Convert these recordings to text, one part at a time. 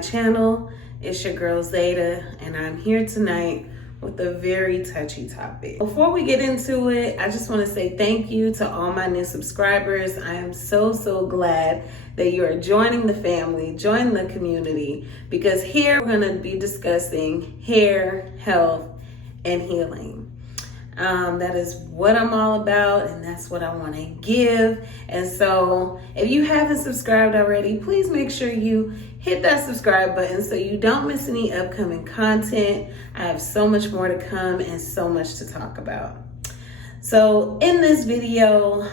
channel. It's your girl Zeta, and I'm here tonight with a very touchy topic. Before we get into it, I just want to say thank you to all my new subscribers. I am so glad that you are joining the family, joining the community, because here we're going to be discussing hair, health, and healing. That is what I'm all about, and that's what I want to give. And so if you haven't subscribed already, please make sure you hit that subscribe button so you don't miss any upcoming content. I have so much more to come and so much to talk about. So in this video,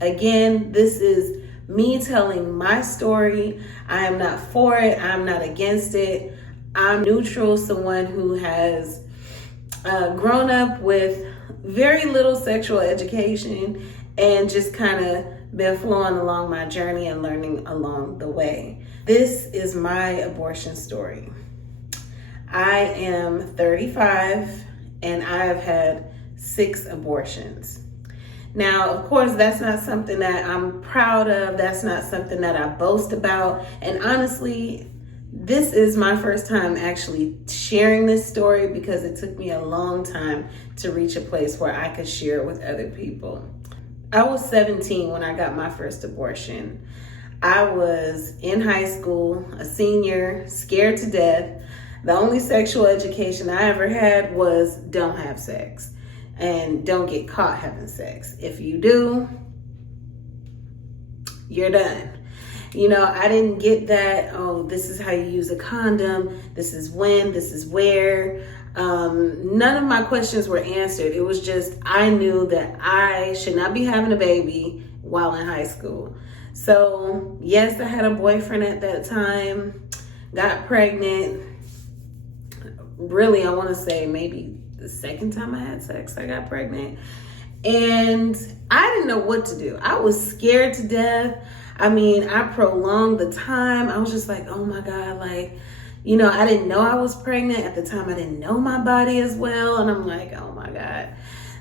again, this is me telling my story. I am not for it. I'm not against it. I'm neutral, someone who has grown up with very little sexual education and just kind of been flowing along my journey and learning along the way. This is my abortion story. I am 35 and I have had 6 abortions. Now, of course, that's not something that I'm proud of. That's not something that I boast about. And honestly, this is my first time actually sharing this story because it took me a long time to reach a place where I could share it with other people. I was 17 when I got my first abortion. I was in high school, a senior, scared to death. The only sexual education I ever had was don't have sex and don't get caught having sex. If you do, you're done. You know, I didn't get that, oh, this is how you use a condom, this is when, this is where. None of my questions were answered. It was just, I knew that I should not be having a baby while in high school. So, yes, I had a boyfriend at that time, got pregnant. Really, I want to say maybe the second time I had sex, I got pregnant. And I didn't know what to do. I was scared to death. I mean, I prolonged the time. I was just like, oh my God, like, you know, I didn't know I was pregnant. At the time, I didn't know my body as well. And I'm like, oh my God.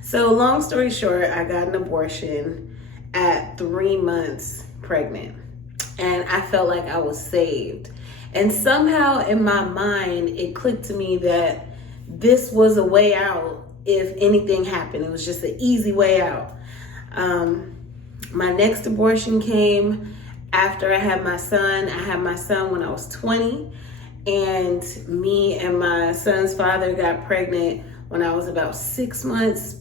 So long story short, I got an abortion at 3 months pregnant. And I felt like I was saved. And somehow in my mind, it clicked to me that this was a way out if anything happened. It was just an easy way out. My next abortion came after I had my son. I had my son when I was 20, and me and my son's father got pregnant when I was about 6 months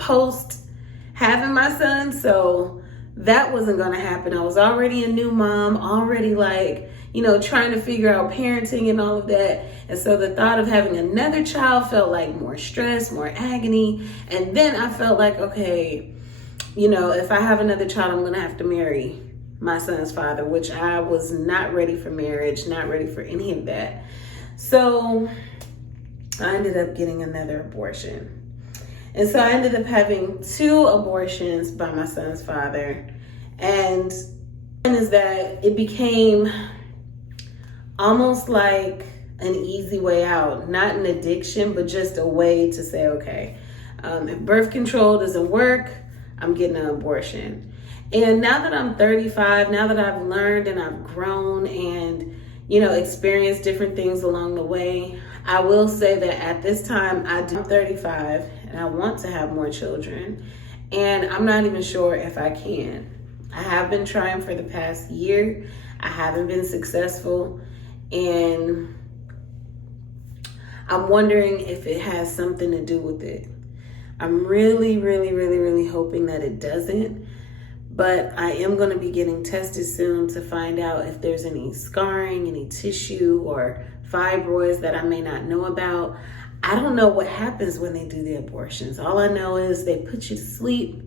post having my son. So that wasn't going to happen. I was already a new mom, already like, you know, trying to figure out parenting and all of that. And so the thought of having another child felt like more stress, more agony. And then I felt like, okay, you know, if I have another child, I'm going to have to marry my son's father, which I was not ready for marriage, not ready for any of that. So I ended up getting another abortion. And so I ended up having 2 abortions by my son's father. And is that it became almost like an easy way out, not an addiction, but just a way to say, okay, if birth control doesn't work, I'm getting an abortion. And now that I'm 35, now that I've learned and I've grown and, you know, experienced different things along the way, I will say that at this time, I'm 35 and I want to have more children. And I'm not even sure if I can. I have been trying for the past year. I haven't been successful. And I'm wondering if it has something to do with it. I'm really hoping that it doesn't, but I am going to be getting tested soon to find out if there's any scarring, any tissue or fibroids that I may not know about. I don't know what happens when they do the abortions. All I know is they put you to sleep.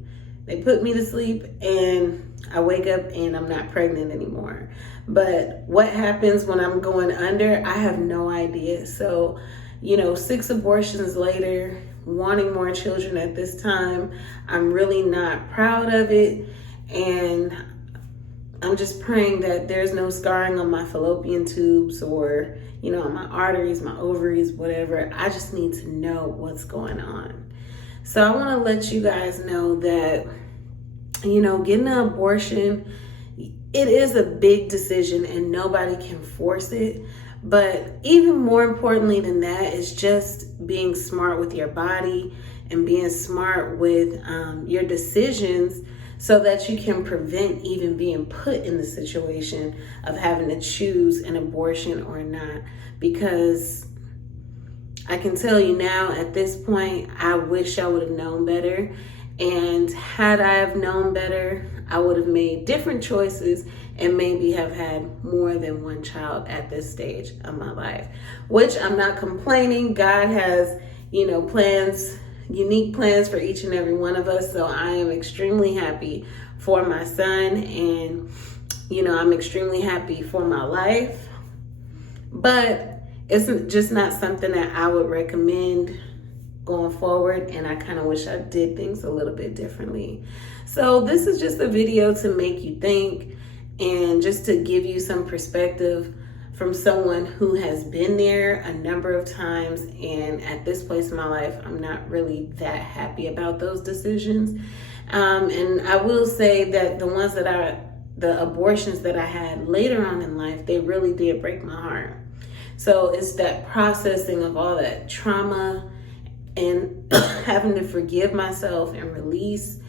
They put me to sleep and I wake up and I'm not pregnant anymore. But what happens when I'm going under, I have no idea. So, you know, 6 abortions later, wanting more children at this time, I'm really not proud of it. And I'm just praying that there's no scarring on my fallopian tubes or, you know, on my arteries, my ovaries, whatever. I just need to know what's going on. So I want to let you guys know that, you know, getting an abortion it is a big decision and nobody can force it. But even more importantly than that is just being smart with your body and being smart with your decisions, so that you can prevent even being put in the situation of having to choose an abortion or not. Because I can tell you now, at this point, I wish I would have known better. And had I have known better, I would have made different choices and maybe have had more than one child at this stage of my life, which I'm not complaining. God has, plans, unique plans for each and every one of us. So I am extremely happy for my son, and, I'm extremely happy for my life. But it's just not something that I would recommend going forward, and I kind of wish I did things a little bit differently. So this is just a video to make you think and just to give you some perspective from someone who has been there a number of times. And at this place in my life, I'm not really that happy about those decisions. And I will say that the abortions that I had later on in life, they really did break my heart. So it's that processing of all that trauma and having to forgive myself and release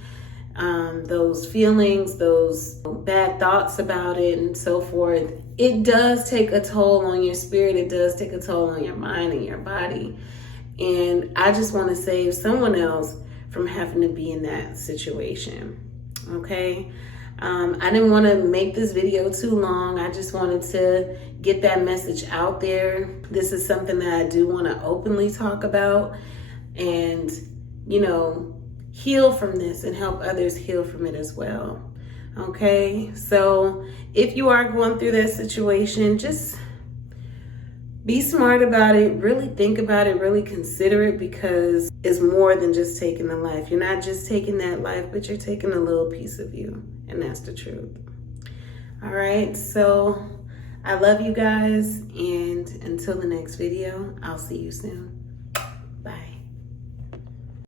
those feelings, those bad thoughts about it and so forth. It does take a toll on your spirit. It does take a toll on your mind and your body. And I just want to save someone else from having to be in that situation. Okay. I didn't want to make this video too long. I just wanted to get that message out there. This is something that I do want to openly talk about and, heal from this and help others heal from it as well. Okay. So if you are going through that situation, just be smart about it. Really think about it. Really consider it, because it's more than just taking the life. You're not just taking that life, but you're taking a little piece of you. And that's the truth. All right. So I love you guys. And until the next video, I'll see you soon.